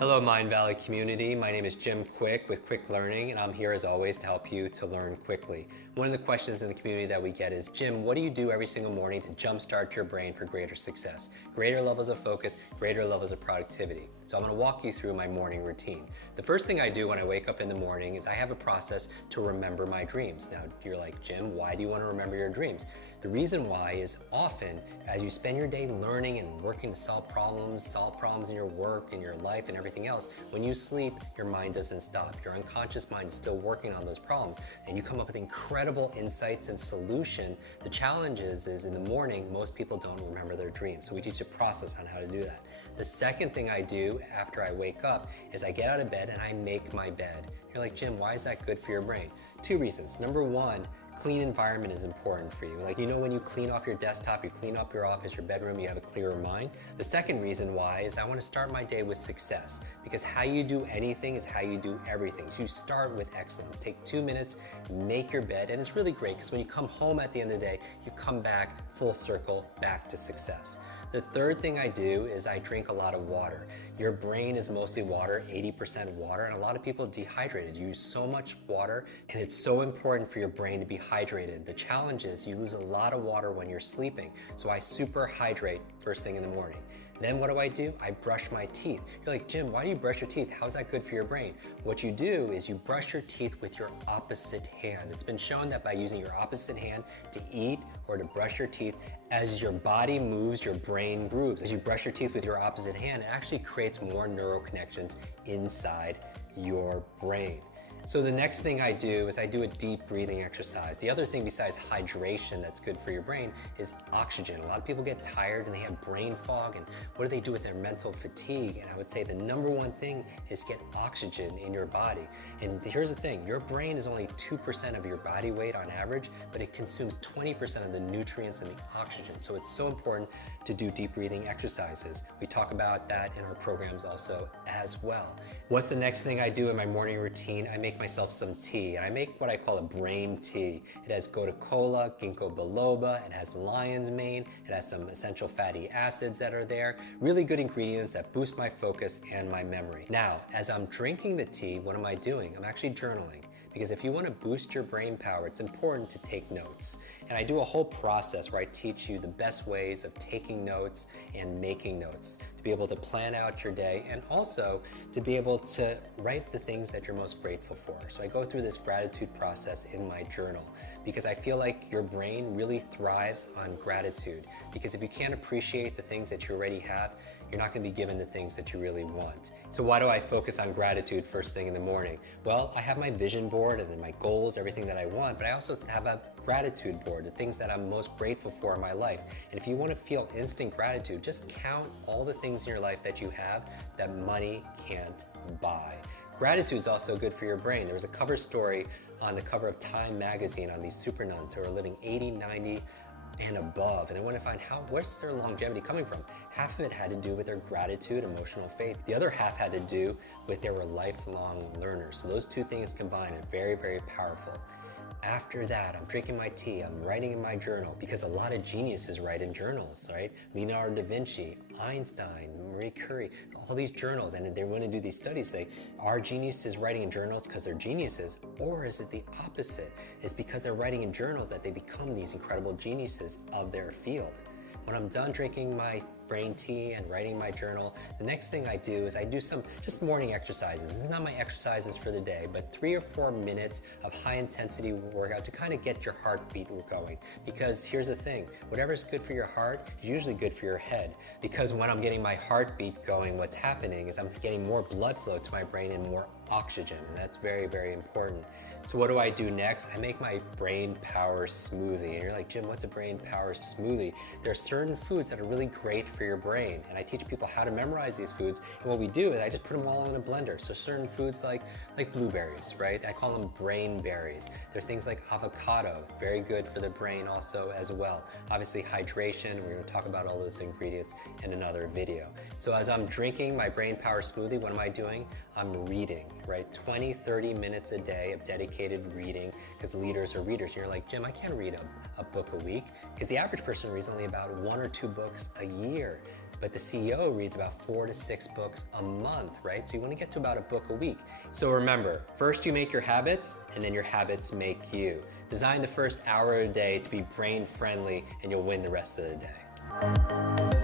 Hello Mind Valley community, my name is Jim Quick with Quick Learning and I'm here as always to help you to learn quickly. One of the questions in the community that we get is, Jim, what do you do every single morning to jumpstart your brain for greater success? Greater levels of focus, greater levels of productivity. So I'm going to walk you through my morning routine. The first thing I do when I wake up in the morning is I have a process to remember my dreams. Now you're like, Jim, why do you want to remember your dreams? The reason why is often as you spend your day learning and working to solve problems in your work, in your life and everything else, when you sleep, your mind doesn't stop. Your unconscious mind is still working on those problems and you come up with incredible insights and solution. The challenge is in the morning, most people don't remember their dreams. So we teach a process on how to do that. The second thing I do after I wake up is I get out of bed and I make my bed. You're like, Jim, why is that good for your brain? Two reasons. Number one, clean environment is important for you. Like, you know, when you clean off your desktop, you clean up your office, your bedroom, you have a clearer mind. The second reason why is I want to start my day with success, because how you do anything is how you do everything. So you start with excellence. Take 2 minutes, make your bed, and it's really great because when you come home at the end of the day, you come back full circle, back to success. The third thing I do is I drink a lot of water. Your brain is mostly water, 80% water, and a lot of people dehydrated. You use so much water, and it's so important for your brain to be hydrated. The challenge is you lose a lot of water when you're sleeping, so I super hydrate first thing in the morning. Then what do? I brush my teeth. You're like, Jim, why do you brush your teeth? How's that good for your brain? What you do is you brush your teeth with your opposite hand. It's been shown that by using your opposite hand to eat or to brush your teeth, as your body moves, your brain grooves. As you brush your teeth with your opposite hand, it actually creates more neural connections inside your brain. So the next thing I do is I do a deep breathing exercise. The other thing besides hydration that's good for your brain is oxygen. A lot of people get tired and they have brain fog, and what do they do with their mental fatigue? And I would say the number one thing is get oxygen in your body. And here's the thing, your brain is only 2% of your body weight on average, but it consumes 20% of the nutrients and the oxygen. So it's so important to do deep breathing exercises. We talk about that in our programs also as well. What's the next thing I do in my morning routine? I make myself some tea, and I make what I call a brain tea. It has gotu kola, ginkgo biloba, it has lion's mane, it has some essential fatty acids that are there, really good ingredients that boost my focus and my memory. Now, as I'm drinking the tea, what am I doing? I'm actually journaling. Because if you want to boost your brain power, it's important to take notes. And I do a whole process where I teach you the best ways of taking notes and making notes to be able to plan out your day and also to be able to write the things that you're most grateful for. So I go through this gratitude process in my journal because I feel like your brain really thrives on gratitude. Because if you can't appreciate the things that you already have, you're not going to be given the things that you really want. So why do I focus on gratitude first thing in the morning? Well, I have my vision board and then my goals, everything that I want, but I also have a gratitude board, the things that I'm most grateful for in my life. And if you want to feel instant gratitude, just count all the things in your life that you have that money can't buy. Gratitude is also good for your brain. There was a cover story on the cover of Time magazine on these super nuns who are living 80, 90, and above, and I want to find where's their longevity coming from. Half of it had to do with their gratitude, emotional faith. The other half had to do with they were lifelong learners. So those two things combined are very, very powerful. After that, I'm drinking my tea, I'm writing in my journal, because a lot of geniuses write in journals, right? Leonardo da Vinci, Einstein, Marie Curie, all these journals, and they want to do these studies, say, are geniuses writing in journals because they're geniuses, or is it the opposite? It's because they're writing in journals that they become these incredible geniuses of their field. When I'm done drinking my brain tea and writing my journal, the next thing I do is I do some just morning exercises. This is not my exercises for the day, but 3 or 4 minutes of high intensity workout to kind of get your heartbeat going. Because here's the thing, whatever's good for your heart is usually good for your head. Because when I'm getting my heartbeat going, what's happening is I'm getting more blood flow to my brain and more oxygen, and that's very, very important. So what do I do next? I make my brain power smoothie. And you're like, Jim, what's a brain power smoothie? There are certain foods that are really great for your brain, and I teach people how to memorize these foods. And what we do is I just put them all in a blender. So certain foods like blueberries, right? I call them brain berries. There are things like avocado, very good for the brain also as well. Obviously hydration, we're going to talk about all those ingredients in another video. So as I'm drinking my brain power smoothie, what am I doing? I'm reading, right? 20, 30 minutes a day of dedicated reading, because leaders are readers. And you're like, Jim, I can't read a book a week, because the average person reads only about 1 or 2 books a year. but the CEO reads about 4 to 6 books a month, right? So you want to get to about a book a week. So remember, first you make your habits, and then your habits make you. Design the first hour of the day to be brain friendly, and you'll win the rest of the day.